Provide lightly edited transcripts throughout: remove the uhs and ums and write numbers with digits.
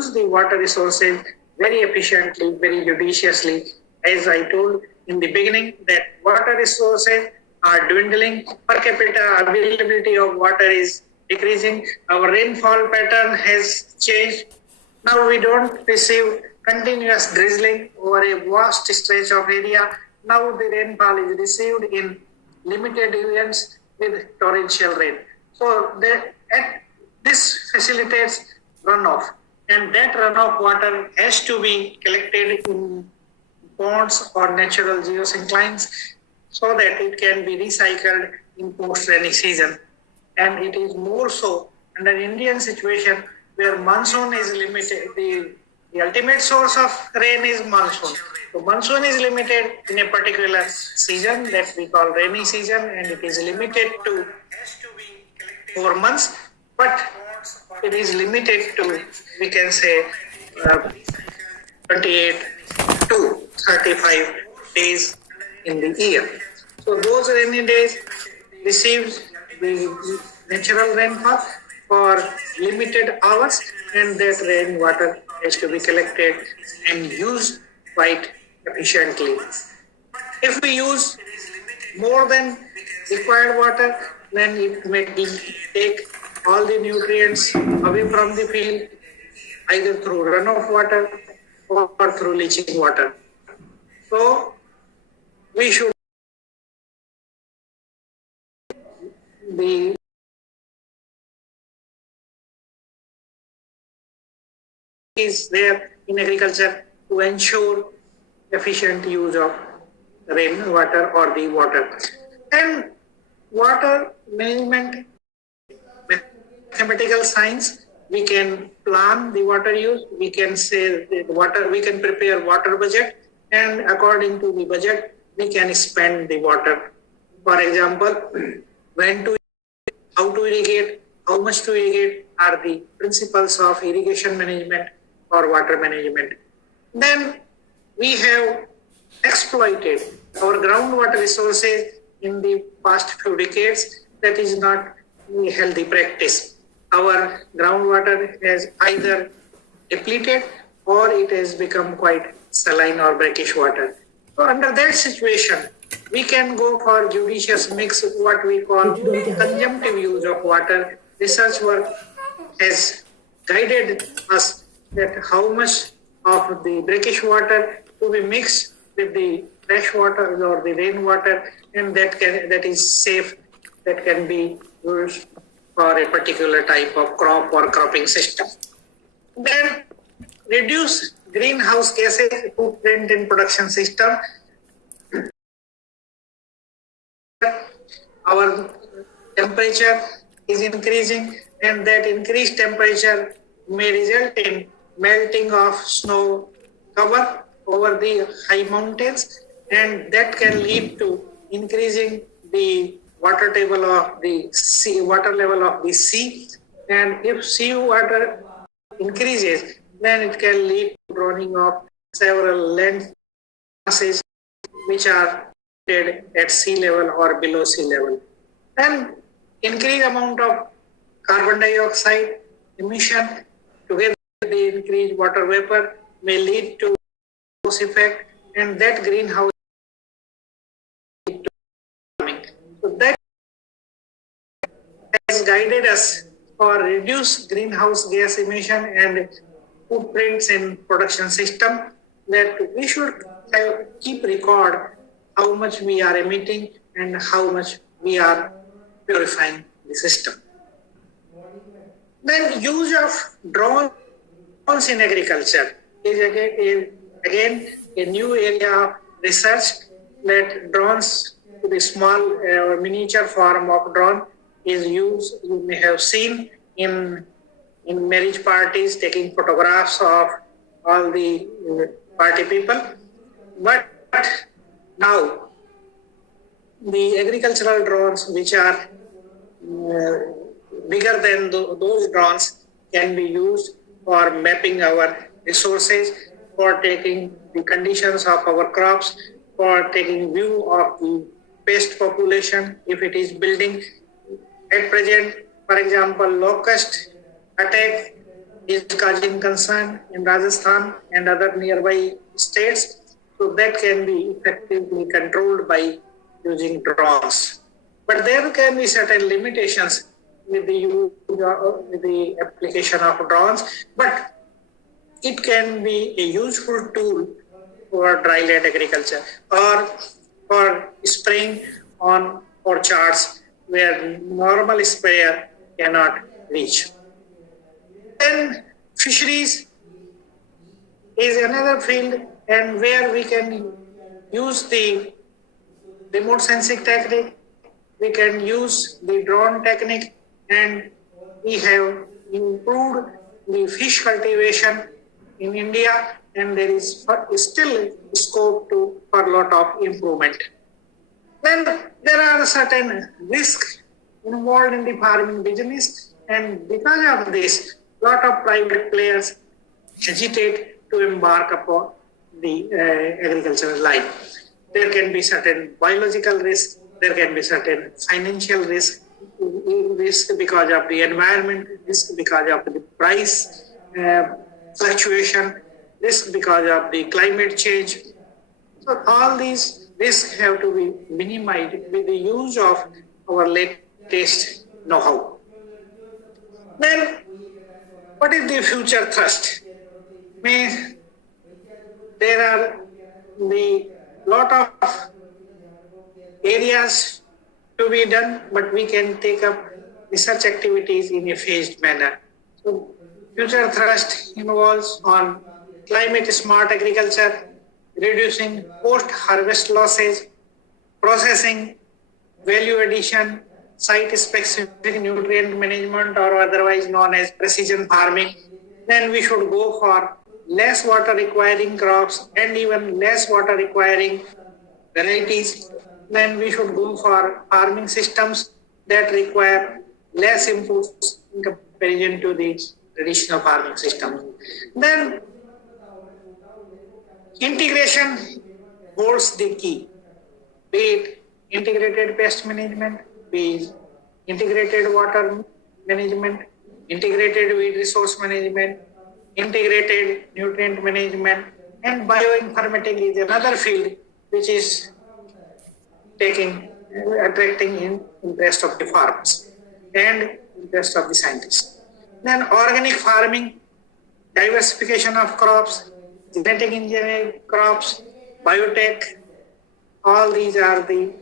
use the water resources very efficiently, very judiciously. As I told in the beginning, that water resources are dwindling, per capita availability of water is decreasing, our rainfall pattern has changed. Now we don't receive continuous drizzling over a vast stretch of area. Now the rainfall is received in limited events with torrential rain. So this facilitates runoff, and that runoff water has to be collected in ponds or natural geosynclines so that it can be recycled in post-rainy season. And it is more so under Indian situation where monsoon is limited. The ultimate source of rain is monsoon. So monsoon is limited in a particular season that we call rainy season, and it is limited to 4 months, but it is limited to, we can say, 28 to 35 days in the year. So those rainy days receives the natural rainfall for limited hours, and that rainwater has to be collected and used quite efficiently. If we use more than required water, then it may take all the nutrients away from the field, either through runoff water or through leaching water. So we should be is there in agriculture to ensure efficient use of rainwater or the water. And water management, mathematical science, we can plan the water use, we can say the water, we can prepare water budget, and according to the budget, we can spend the water. For example, when to, how to irrigate, how much to irrigate are the principles of irrigation management or water management. Then we have exploited our groundwater resources in the past few decades. That is not a healthy practice. Our groundwater has either depleted or it has become quite saline or brackish water. So under that situation, we can go for judicious mix, what we call consumptive use of water. Research work has guided us that how much of the brackish water to be mixed with the fresh water or the rainwater, and that is safe, that can be used for a particular type of crop or cropping system. Then reduce greenhouse gases footprint in production system. Our temperature is increasing, and that increased temperature may result in melting of snow cover over the high mountains, and that can lead to increasing the water table of the sea, water level of the sea. And if sea water increases, then it can lead to drowning of several land masses which are at sea level or below sea level. And increased amount of carbon dioxide emission together with the increased water vapor may lead to greenhouse effect, and that greenhouse lead to warming. So that has guided us for reduce greenhouse gas emission and footprints in production system, that we should keep record how much we are emitting and how much we are purifying the system. Then use of drones in agriculture is again a new area of research, that drones, the small or miniature form of drone is used. You may have seen in marriage parties taking photographs of all the party people. But now the agricultural drones, which are bigger than those drones, can be used for mapping our resources, for taking the conditions of our crops, for taking view of the pest population if it is building. At present, for example, locust attack is causing concern in Rajasthan and other nearby states. So that can be effectively controlled by using drones. But there can be certain limitations with the application of drones, but it can be a useful tool for dryland agriculture or for spraying on orchards where normal sprayer cannot reach. Then fisheries is another field, and where we can use the remote sensing technique, we can use the drone technique, and we have improved the fish cultivation in India, and there is still scope for a lot of improvement. Then there are certain risks involved in the farming business, and because of this, a lot of private players hesitate to embark upon the agricultural life. There can be certain biological risk, there can be certain financial risk because of the environment, risk because of the price fluctuation, risk because of the climate change. So all these risks have to be minimized with the use of our latest know-how. Then, what is the future thrust? Means there are the lot of areas to be done, but we can take up research activities in a phased manner. So future thrust involves on climate smart agriculture, reducing post-harvest losses, processing, value addition, site-specific nutrient management, or otherwise known as precision farming. Then we should go for less water requiring crops and even less water requiring varieties. Then we should go for farming systems that require less inputs in comparison to the traditional farming systems. Then integration holds the key, be it integrated pest management, be it integrated water management, integrated weed resource management, integrated nutrient management, and bioinformatics is another field which is attracting interest of the farmers and interest of the scientists. Then organic farming, diversification of crops, genetic engineering crops, biotech, all these are the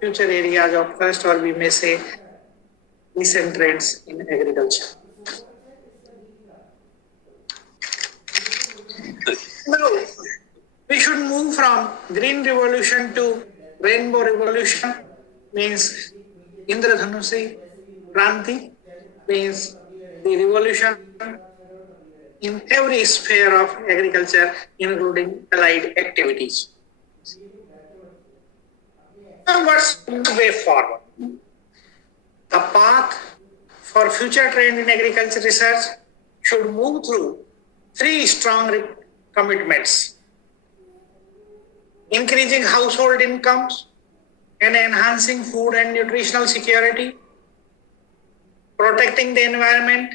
future areas of thrust, or we may say recent trends in agriculture. Now, we should move from green revolution to rainbow revolution, means Indradhanusi Kranti, means the revolution in every sphere of agriculture, including allied activities. Now, what's the way forward? The path for future trend in agriculture research should move through three strong commitments: increasing household incomes and enhancing food and nutritional security, protecting the environment,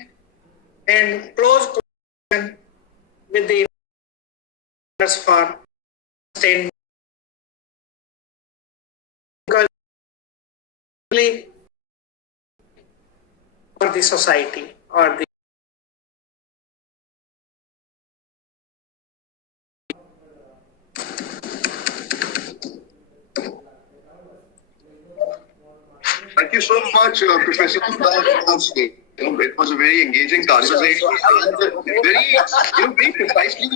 and close cooperation with the for sustainable for the society or the Thank you so much, Professor. It was a very engaging conversation. Very, very precisely.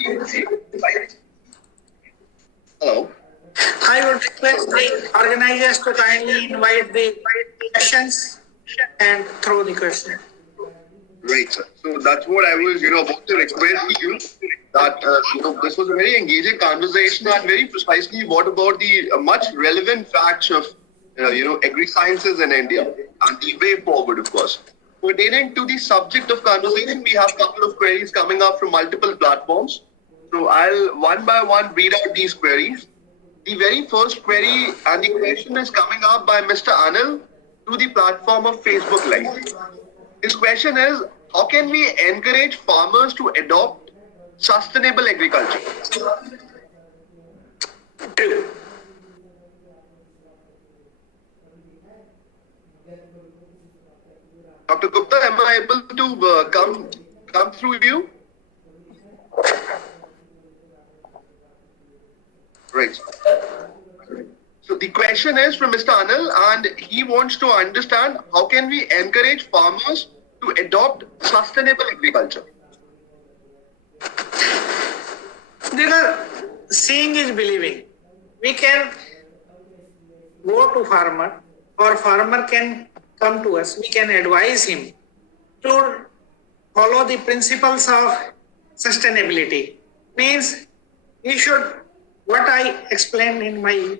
Hello. I would request the organizers to kindly invite the questions and throw the question. Great, sir. So that's what I was, about to request you. That this was a very engaging conversation, and very precisely what about the much relevant facts of agri-sciences in India and the way forward, of course. Pertaining to the subject of conversation, we have a couple of queries coming up from multiple platforms. So I'll one by one read out these queries. The very first query and the question is coming up by Mr. Anil to the platform of Facebook Live. His question is, how can we encourage farmers to adopt sustainable agriculture? True. Dr. Gupta, am I able to come through you? Right. So the question is from Mr. Anil, and he wants to understand how can we encourage farmers to adopt sustainable agriculture? There are seeing is believing. We can go to farmer or farmer can come to us. We can advise him to follow the principles of sustainability. Means he should, what I explained in my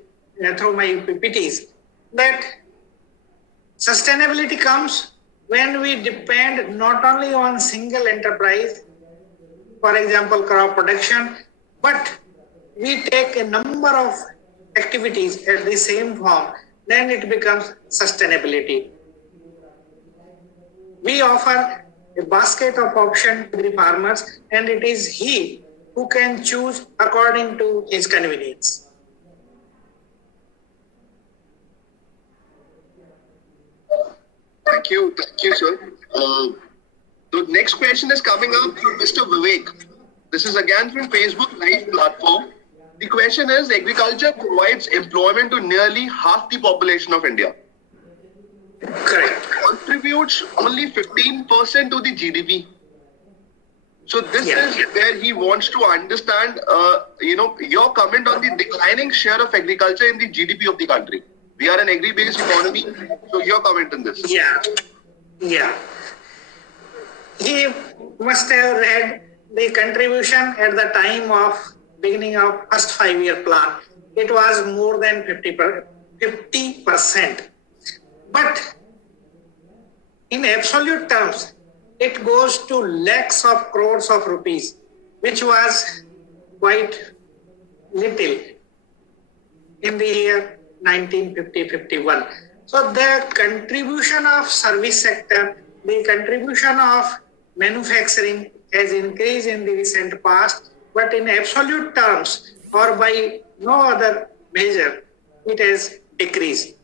through my PPTs, that sustainability comes when we depend not only on single enterprise, for example, crop production, but we take a number of activities at the same form, then it becomes sustainability. We offer a basket of options to the farmers, and it is he who can choose according to his convenience. Thank you, sir. The next question is coming up from Mr. Vivek. This is again from Facebook Live platform. The question is, agriculture provides employment to nearly half the population of India. Correct. Contributes only 15% to the GDP. So this is where he wants to understand, your comment on the declining share of agriculture in the GDP of the country. We are an agri-based economy, so your comment on this. Yeah. He must have read the contribution at the time of beginning of first 5-year plan. It was more than 50%. But in absolute terms, it goes to lakhs of crores of rupees, which was quite little in the year 1950-51. So the contribution of service sector, the contribution of manufacturing has increased in the recent past, but in absolute terms or by no other measure, it has decreased.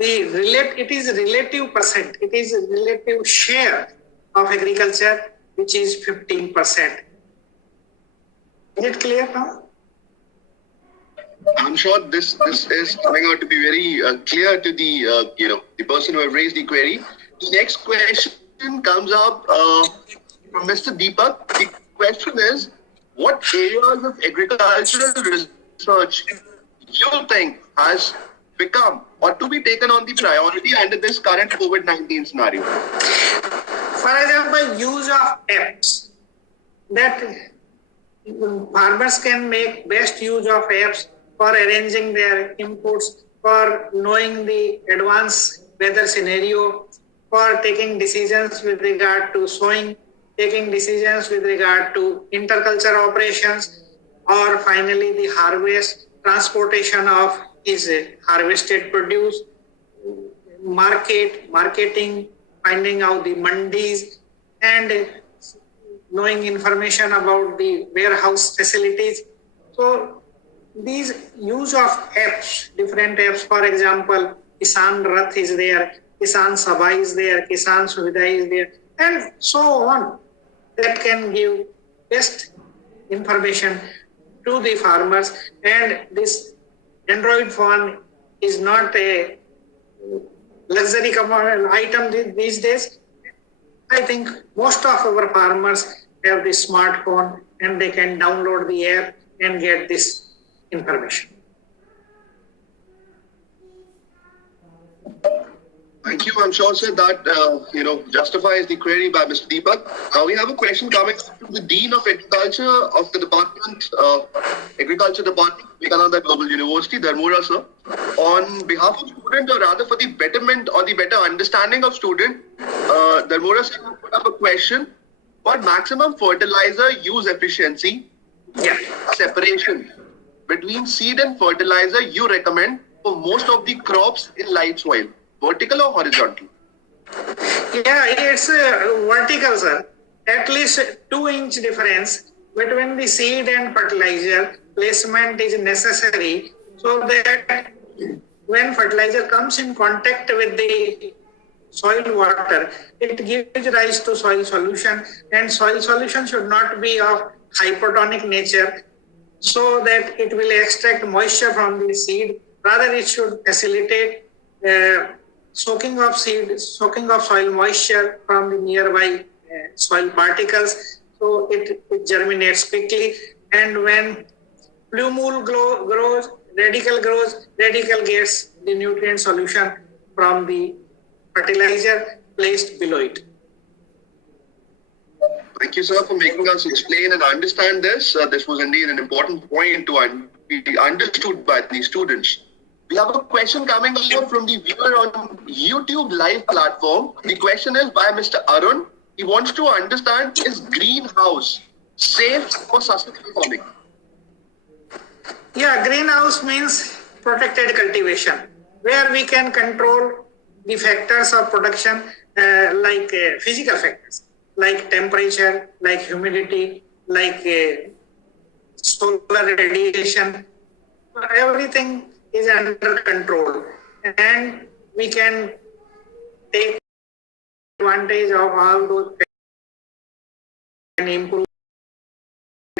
It is relative percent, it is a relative share of agriculture, which is 15%. Is it clear now? I'm sure this is coming out to be very clear to the person who have raised the query. The next question comes up from Mr. Deepak. The question is, what areas of agricultural research you think has become or to be taken on the priority under this current COVID-19 scenario? For example, use of apps, that farmers can make best use of apps for arranging their inputs, for knowing the advanced weather scenario, for taking decisions with regard to sowing, taking decisions with regard to interculture operations, or finally the harvest, transportation of his harvested produce, marketing, finding out the mandis, and knowing information about the warehouse facilities. So these use of apps, different apps, for example, Kisan Rath is there, Kisan Sabha is there, Kisan Suvidha is there, and so on, that can give best information to the farmers. And this Android phone is not a luxury item these days. I think most of our farmers have the smartphone and they can download the app and get this information. Thank you. I'm sure, sir, that justifies the query by Mr. Deepak. We have a question coming from the Dean of Agriculture of the Department, Agriculture Department, Vivekananda Global University, Dharmura, sir. On behalf of students, or rather for the betterment or the better understanding of students, Dharmura sir put up a question for maximum fertilizer use efficiency, separation between seed and fertilizer you recommend for most of the crops in light soil, vertical or horizontal? Yeah, it's vertical, sir. At least 2-inch difference between the seed and fertilizer placement is necessary so that when fertilizer comes in contact with the soil water, it gives rise to soil solution, and soil solution should not be of hypotonic nature so that it will extract moisture from the seed. Rather, it should facilitate soaking of soil moisture from the nearby soil particles, so it germinates quickly. And when plumule grows, radical gets the nutrient solution from the fertilizer placed below it. Thank you, sir, for making us explain and understand this. This was indeed an important point to be understood by the students. We have a question coming here from the viewer on YouTube live platform. The question is by Mr. Arun. He wants to understand, is greenhouse safe for sustainable farming? Yeah, greenhouse means protected cultivation, where we can control the factors of production like physical factors, like temperature, like humidity, like solar radiation. Everything is under control, and we can take advantage of all those and improve.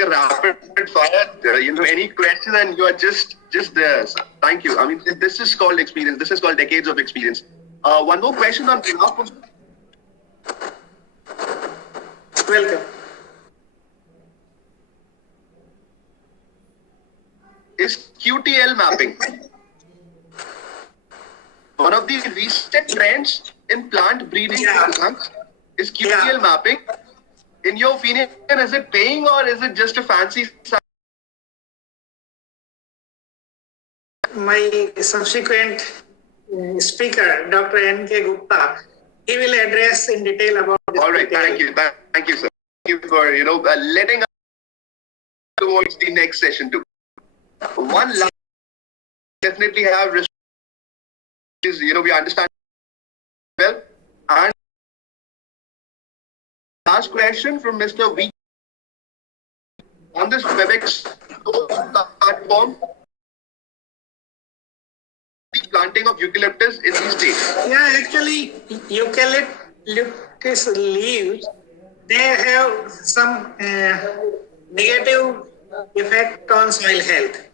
A rapid fire, any question, and you are just there. Sir. Thank you. I mean, this is called experience. This is called decades of experience. One more question on behalf of. Welcome. Is QTL mapping one of the recent trends in plant breeding programs? Is QTL mapping? In your opinion, is it paying or is it just a fancy? My subsequent speaker, Dr. N.K. Gupta, he will address in detail about this. All right, thank you, sir. Thank you for letting us towards the next session too. One last definitely have is we understand well. And last question from Mr. V. On this WebEx platform, the planting of eucalyptus in these states. Yeah, actually, eucalyptus leaves, they have some negative effect on soil health.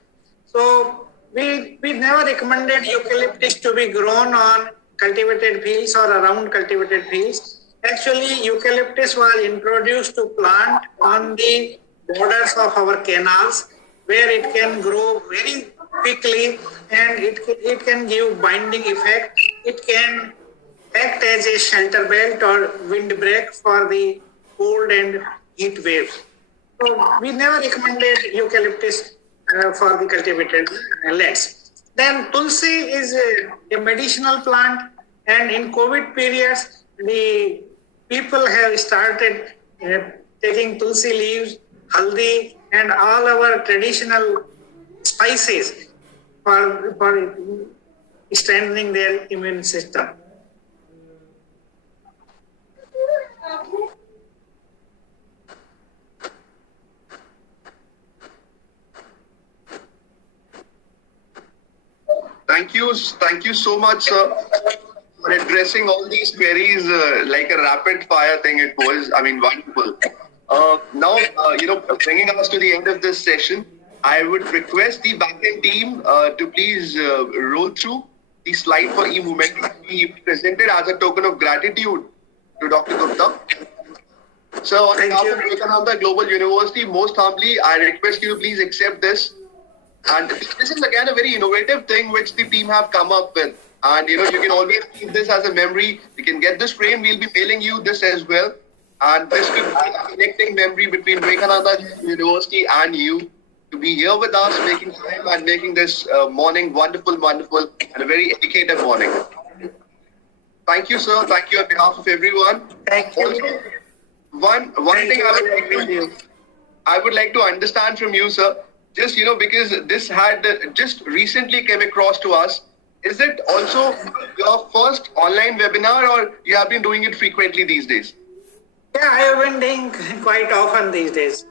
So we never recommended eucalyptus to be grown on cultivated fields or around cultivated fields. Actually, eucalyptus was introduced to plant on the borders of our canals, where it can grow very quickly and it can give binding effect. It can act as a shelter belt or windbreak for the cold and heat waves. So we never recommended eucalyptus for the cultivated lands. Then tulsi is a medicinal plant, and in COVID periods, the people have started taking tulsi leaves, haldi, and all our traditional spices for strengthening their immune system. Thank you so much, sir, for addressing all these queries like a rapid fire thing. It was, I mean, wonderful. Now, bringing us to the end of this session, I would request the backend team to please roll through the slide for e-movement to be presented as a token of gratitude to Dr. Gupta. So, on behalf of Vivekananda Global University, most humbly, I request you to please accept this. And this is again a very innovative thing which the team have come up with. And you can always keep this as a memory. You can get this frame. We'll be mailing you this as well. And this could be a connecting memory between Vivekananda University and you to be here with us, making time and making this morning wonderful, and a very educated morning. Thank you, sir. Thank you on behalf of everyone. Thank you. Also, one thing I would like to understand from you, sir. Just because this had just recently came across to us, Is it also your first online webinar, or you have been doing it frequently these days? Yeah, I have been doing quite often these days.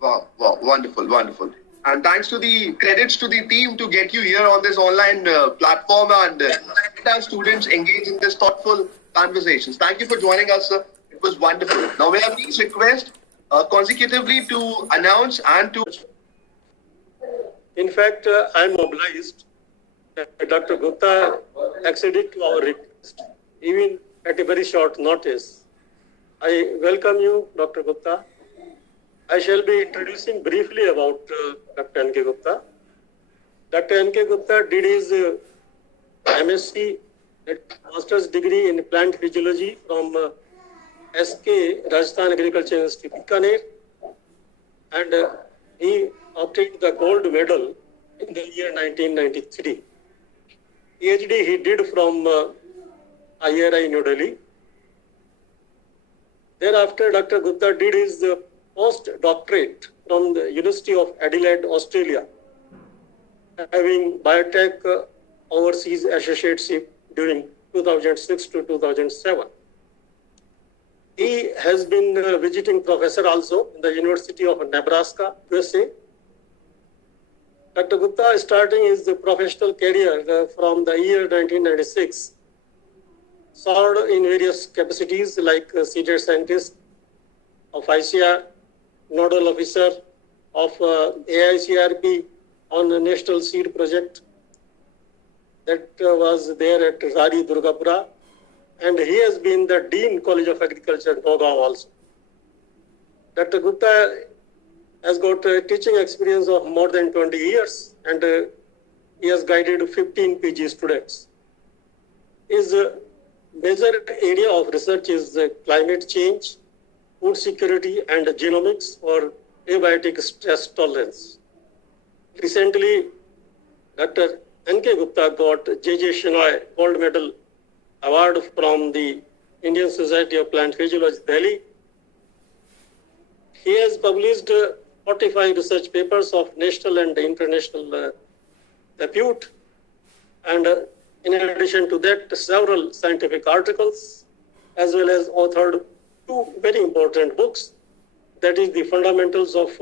Wow, wow, wonderful, wonderful. And thanks to the credits to the team to get you here on this online platform and let our students engage in this thoughtful conversations. Thank you for joining us, sir. It was wonderful. Now, may I please request consecutively to announce and to. In fact, I am obliged that Dr. Gupta acceded to our request, even at a very short notice. I welcome you, Dr. Gupta. I shall be introducing briefly about Dr. N.K. Gupta. Dr. N.K. Gupta did his MSc, Master's degree in Plant Physiology from SK Rajasthan Agriculture University, Bikaner, and he obtained the gold medal in the year 1993. PhD he did from IRI New Delhi. Thereafter, Dr. Gupta did his postdoctorate from the University of Adelaide, Australia, having biotech overseas associateship during 2006 to 2007. He has been visiting professor also in the University of Nebraska, USA. Dr. Gupta starting his professional career from the year 1996, served in various capacities like senior scientist of ICR, nodal officer of AICRP on the National Seed Project that was there at Rari Durgapura, and he has been the Dean College of Agriculture, Nagaon also. Dr. Gupta has got a teaching experience of more than 20 years, and he has guided 15 PG students. His major area of research is climate change, food security, and genomics for abiotic stress tolerance. Recently, Dr. N.K. Gupta got J.J. Shenoy Gold Medal Award from the Indian Society of Plant Physiology, Delhi. He has published 45 research papers of national and international repute, and in addition to that, several scientific articles, as well as authored two very important books. That is the Fundamentals of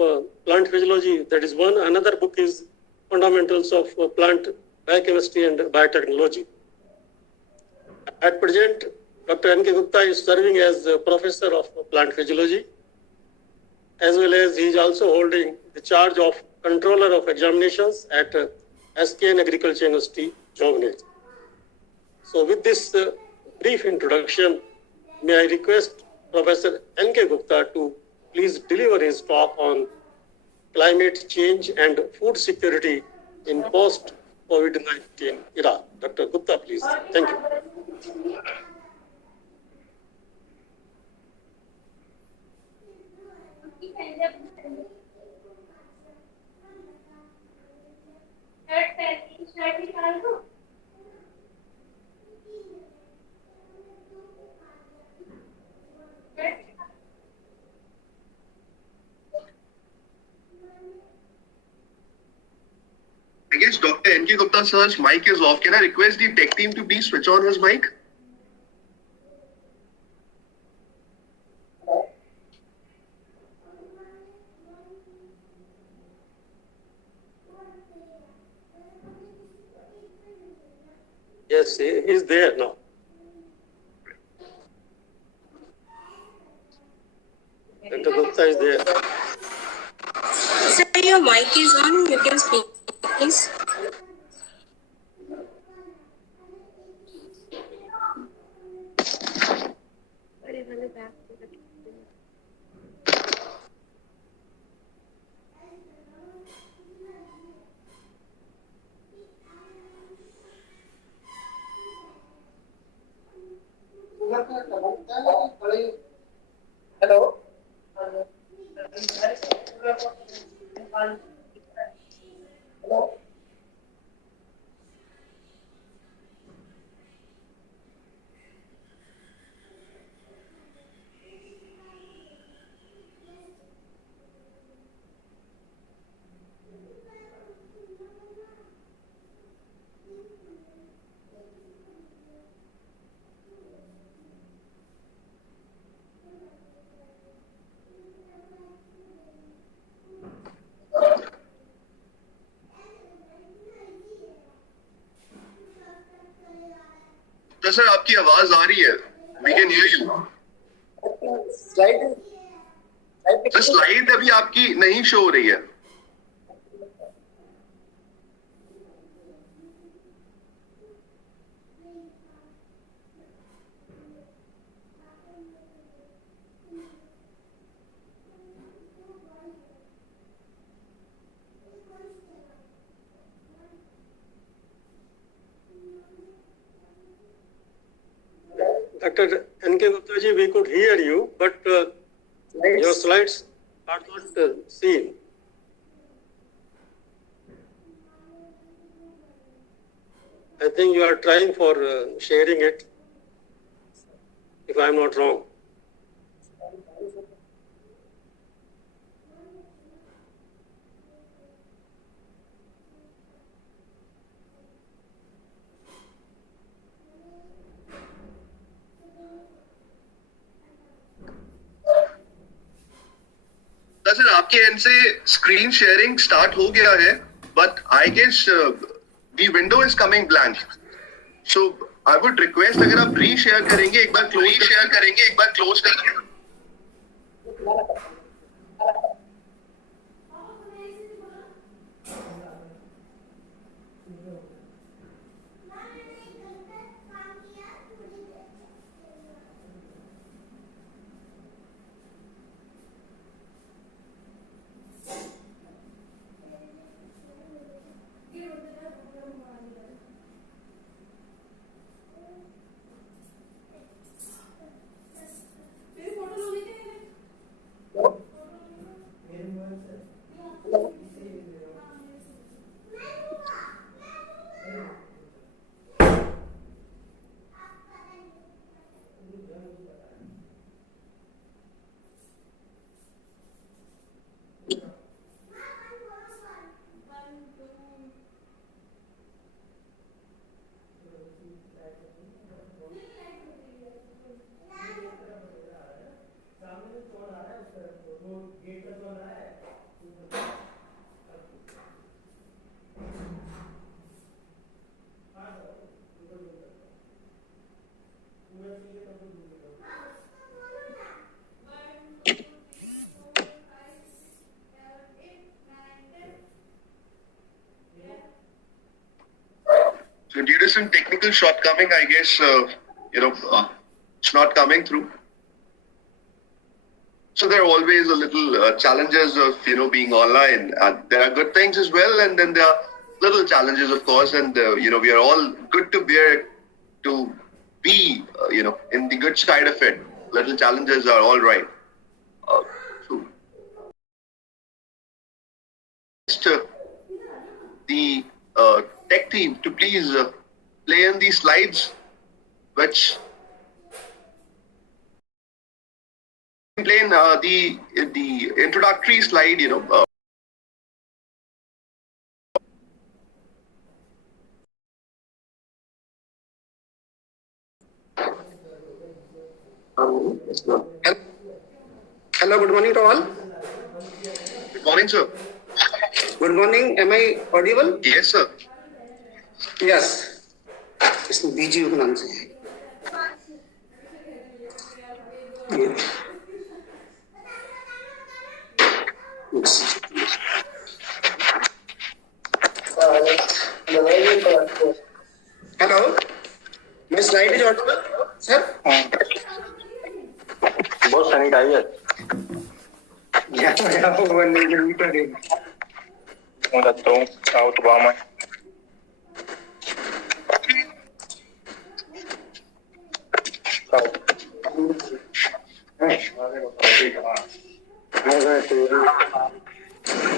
Plant Physiology. That is one. Another book is Fundamentals of Plant Biochemistry and Biotechnology. At present, Dr. N.K. Gupta is serving as Professor of Plant Physiology, as well as he is also holding the charge of Controller of Examinations at SKN Agriculture University, Jogging. So with this brief introduction, may I request Professor N.K. Gupta to please deliver his talk on climate change and food security in post-COVID-19 era. Dr. Gupta, please. Thank you. I guess Dr. N.K. Gupta sir's mic is off. Can I request the tech team to please switch on his mic? Yes, he is there now. Dr. Gupta is there. Sir, your mic is on. You can speak, please. Hello. Hello. Sir आपकी आवाज आ रही है. We can hear you. Slide अभी आपकी नहीं show हो रही है. Dr. N.K. Gupta ji, we could hear you, but your slides are not seen. I think you are trying for sharing it, if I am not wrong. Sir आपके end से screen sharing start हो गया है, but I guess the window is coming blank. So I would request अगर आप reshare करेंगे एक बार क्लोज करेंगे. So due to some technical shortcoming, I guess it's not coming through. So there are always a little challenges of being online. There are good things as well, and then there are little challenges, of course. And we are all good to bear to be in the good side of it. Little challenges are all right. So the tech team to please play in these slides, which play in the introductory slide. Hello, good morning to all. Good morning, sir. Good morning. Am I audible? Yes, sir. Yes. इसमें बीजी हूँ नाम से. Hello. My slide is audible, sir. बहुत sanitiser तो south बामा south